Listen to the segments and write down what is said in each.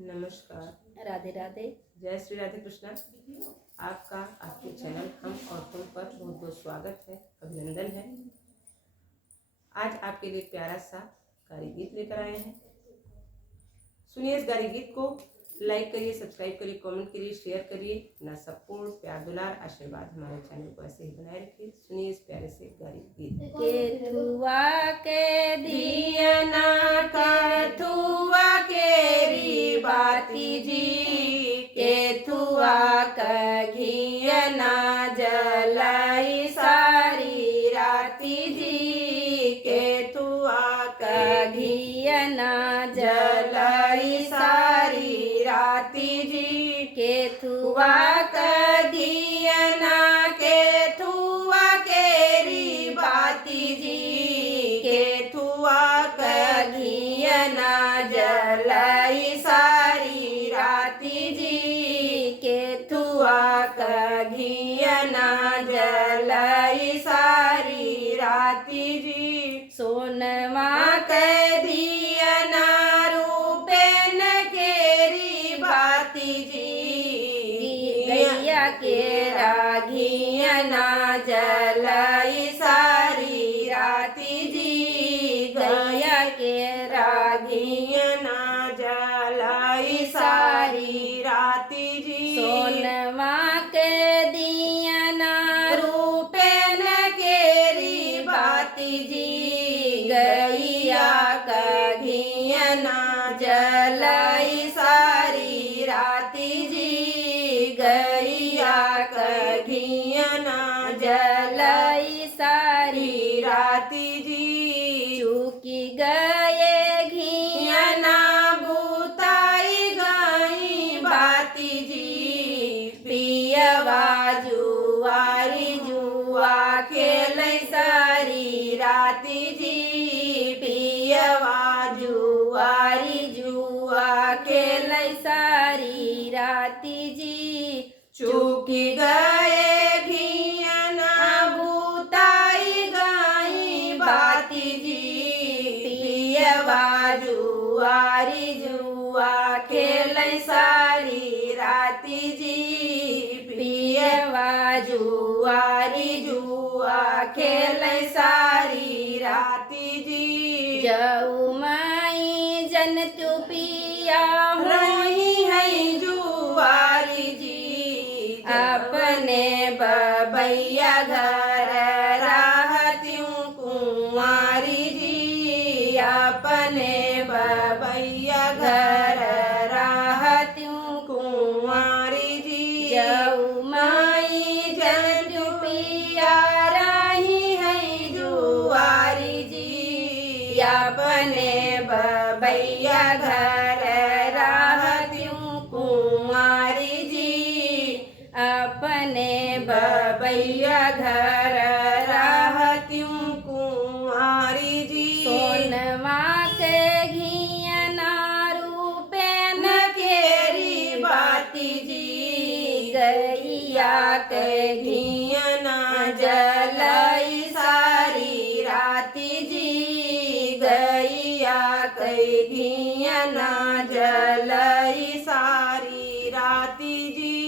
नमस्कार, राधे राधे। जय श्री राधे कृष्णा। आपका आपके चैनल हम और तुम पर बहुत बहुत स्वागत है, अभिनंदन है। आज आपके लिए प्यारा सा गारी गीत लेकर आए हैं। सुनिए इस गारी गीत को, लाइक करिए, सब्सक्राइब करिए, कमेंट करिए, शेयर करिए। अपना सपोर्ट, प्यार, दुलार, आशीर्वाद हमारे चैनल को ऐसे ही बनाए रखिए। सुनिए इस प्यारे से गारी गीत। केथुआ के दियना कथुआ केरी बाती जी, केथुआ का घियना जलाई सारी राती जी, केथुआ का घियना जलाई सारी राती जी, केथुआ का दियना केथुआ केरी बाती जी, केथुआ का घियना जलाई सारी राती जी, केथुआ का घियना जलाई सारी राती जी। सोनमा के दियना रूपेन केरी बाती जी, गैया केरा घियना जलाई सारी राती जी, गैया केरा घियना जलाई सारी राती जी। सोनमा के दियना रूपेन केरी बाती जी, गैया का घियना जलाई सारी राती जी, गैया का घियना जलाई सारी राती जी। चूकी गए घियना बुताई गई बाती जी, पियवा जुआरी जुआ खेलै सारी राती जी, पियवा जुआरी जुआ खेलै सारी राती जी। चूकी गए घियना बुताई गई बाती जी, पियवा जुआरी जुआ खेलै सारी राती जी, पियवा जुआरी जुआ खेलै सारी राती जी। जाऊ माई जन तू पिया रही है जुआरी जी, अपने बबैया घर रहत्यूं कुंवारी जी, अपने बबैया घर रहत्यूं कुंवारी जी। जाऊ माई जन पिया रही है जुआरी जी, अपने बबैया घर रहत्यूं कुंवारी जी, अपने बबैया घर रहत्यूं कुंवारी जी। सोनमा के घियना रूपेन केरी बाती जी, गैया के घियना जलाई सारी राती जी, गैया के घियना जलाई सारी राती जी।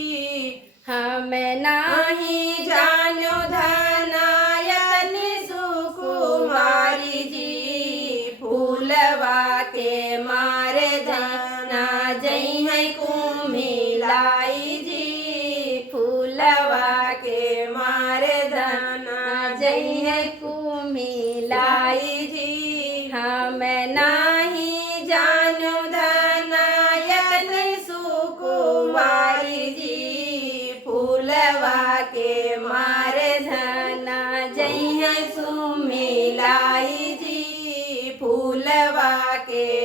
हम नहीं जानो धनायन सुकुमारी जी, फूलवा के मारे धना जई है कुम्हिलाई जी, फूलवा के मारे धना जई है कुमिलाई जी। हम नहीं जानो धनायन सुकुमारी जी, फूलवा के मारे धना जई है सुमिलाई जी, फूलवा के